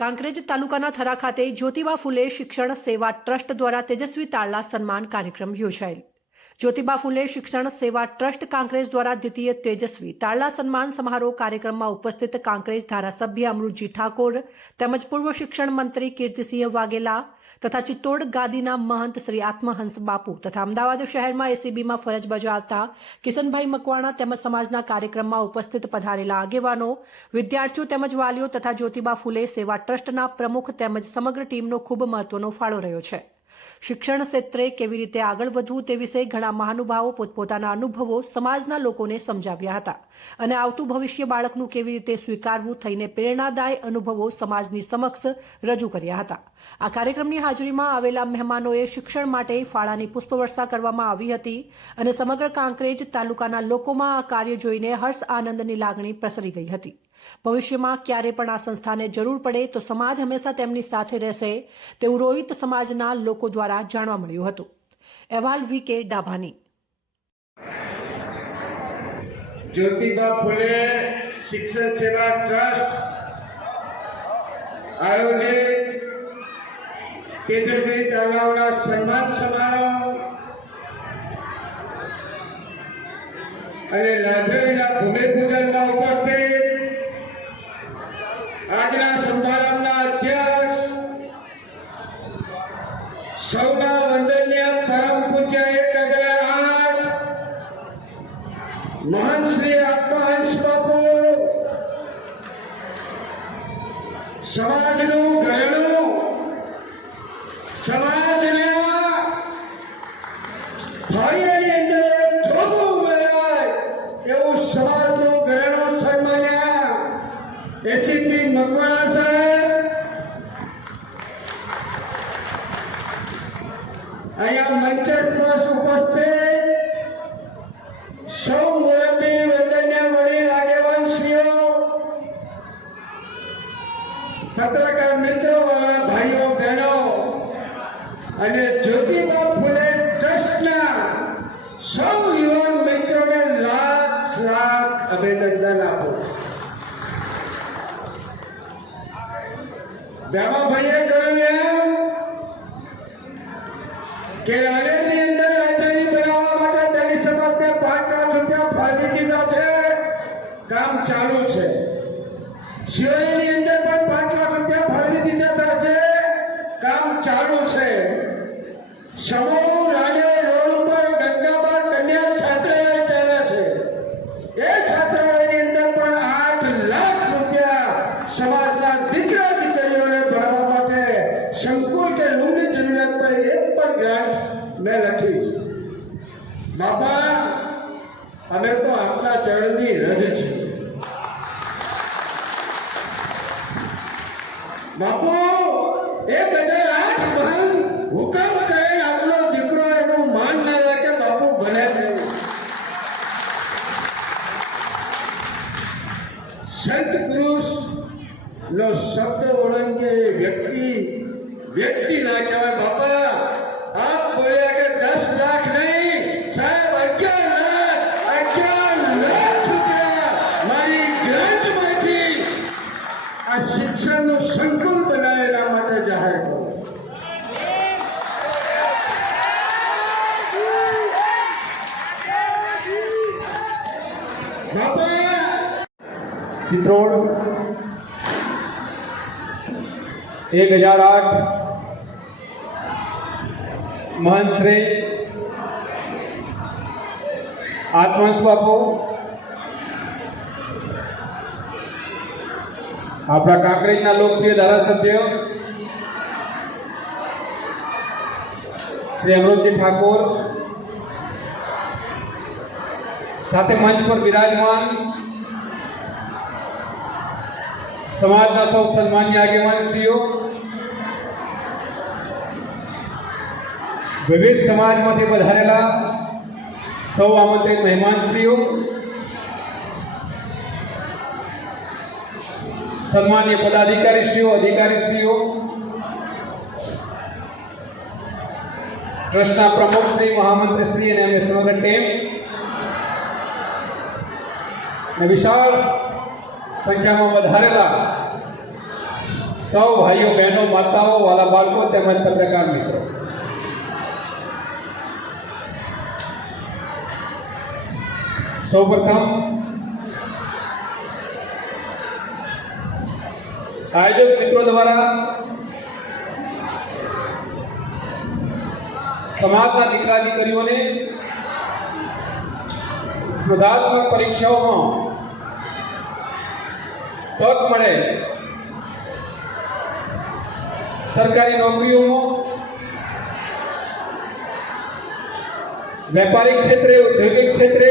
કાંકરેજ તાલુકાના થરા ખાતે જ્યોતિબા ફૂલે શિક્ષણ સેવા ટ્રસ્ટ દ્વારા તેજસ્વી તાળલા સન્માન કાર્યક્રમ યોજાયેલ. જ્યોતિબા ફૂલે શિક્ષણ સેવા ટ્રસ્ટ કાંકરેજ દ્વારા દ્વિતીય તેજસ્વી તારલા સન્માન સમારોહ કાર્યક્રમમાં ઉપસ્થિત કાંકરેજ ધારાસભ્ય અમૃતજી ઠાકોર તેમજ પૂર્વ શિક્ષણ મંત્રી કીર્તિસિંહ વાઘેલા તથા ચિત્તોડ ગાદીના મહંત શ્રી આત્મહંસ બાપુ તથા અમદાવાદ શહેરમાં એસીબીમાં ફરજ બજાવતા કિશનભાઈ મકવાણા તેમજ સમાજના કાર્યક્રમમાં ઉપસ્થિત પધારેલા આગેવાનો, વિદ્યાર્થીઓ તેમજ વાલીઓ તથા જ્યોતિબા ફૂલે સેવા ટ્રસ્ટના પ્રમુખ તેમજ સમગ્ર ટીમનો ખૂબ મહત્વનો ફાળો રહ્યો છે. શિક્ષણ ક્ષેત્રે કેવી રીતે આગળ વધવું તે વિશે ઘણા મહાનુભાવો પોતપોતાના અનુભવો સમાજના લોકોને સમજાવ્યા હતા. અને આવતું ભવિષ્ય બાળકનું કેવી રીતે સ્વીકારવું થઈને પ્રેરણાદાય અનુભવો સમાજની સમક્ષ રજૂ કર્યા હતા. આ કાર્યક્રમની હાજરીમાં આવેલા મહેમાનોએ શિક્ષણ માટે ફાળાની પુષ્પવર્ષા કરવામાં આવી હતી અને સમગ્ર કાંકરેજ તાલુકાના લોકોમાં આ કાર્ય જોઈને હર્ષ આનંદની લાગણી પ્રસરી ગઈ હતી. ભવિષ્યમાં ક્યારે પણ આ સંસ્થાને જરૂર પડે તો સમાજ હંમેશા તેમની સાથે રહેશે તેવું રોહિત સમાજના લોકો દ્વારા જાણવા મળ્યું હતું. અહેવાલ વી. કે. ડાભાની. જ્યોતિબા ફુલે શિક્ષણ સેવા ટ્રસ્ટ આયોજિત તેજસ્વી તાલાવના સન્માન સમારોહ અને લાઇબ્રેરીના ભૂમિપૂજનમાં ઉપસ્થિત આજના સમારંભના અધ્યક્ષ સૌના વંદનીય પરમ પૂજ્ય એક હજાર આઠ મહાન શ્રી આત્મહંસ બાપુ. સમાજનું ઘરેણું, સમાજને ફળિયાની અહીંયા મંચે પર ઉપસ્થિત. સૌ મોરબી વેદન્ય વડીલ આગેવાનશ્રીઓ પત્રકાર મિત્રો વાળા ભાઈઓ, બહેનો અને જ્યોતિબા ફુલે ટ્રસ્ટના સૌ યુવાન મિત્રોને લાખ લાખ અભિનંદન આપું બેમાભાઈએ કહ્યું એમ કે રાણેરની અંદર લાઇબ્રેરી બનાવવા માટે તેની સમાજને પાંચ લાખ રૂપિયા દીધા છે. કામ ચાલુ છે. શિવાલયની બાપા અમે તો આપના ચરણની રજ છે. બાપુ, એક હજાર આઠ મહાન હુકમ કરે આપનો દીકરો એનું માન ના રાખે બાપુ ભલે સંત પુરુષ નો શબ્દ ઓળંગે વ્યક્તિ વ્યક્તિ ના કહેવાય, બાપા, આપ બોલ્યા કે દસ લાખ ચિત્રોડ. એક હજાર આઠ. મહંતશ્રી આત્મહંસ બાપુ આપણા કાંકરેજના લોકપ્રિય ધારાસભ્ય શ્રી અમૃતજી ઠાકોર. સાથે મંચ પર બિરાજમાન સમાજના સૌ સન્માન્ય આગેવાનશ્રીઓ વિવિધ સમાજમાંથી વધારેલા સૌ આમંત્રિત મહેમાનશ્રીઓ સન્માન્ય પદાધિકારીશ્રીઓ અધિકારીશ્રીઓ ટ્રસ્ટના પ્રમુખ શ્રી, મહામંત્રી શ્રી અને એમની સમગ્ર ટીમ અને વિશાળ સંખ્યામાં વધારેલા સૌ ભાઈઓ બહેનો માતાઓ વાલા બાળકો તેમજ પત્રકાર મિત્રો સૌપ્રથમ આયોજક મિત્રો દ્વારા સમાજના દીકરા દીકરીઓને સ્પર્ધાત્મક પરીક્ષાઓમાં તક મળે. સરકારી નોકરીઓમાં વેપારી ક્ષેત્રે ઔદ્યોગિક ક્ષેત્રે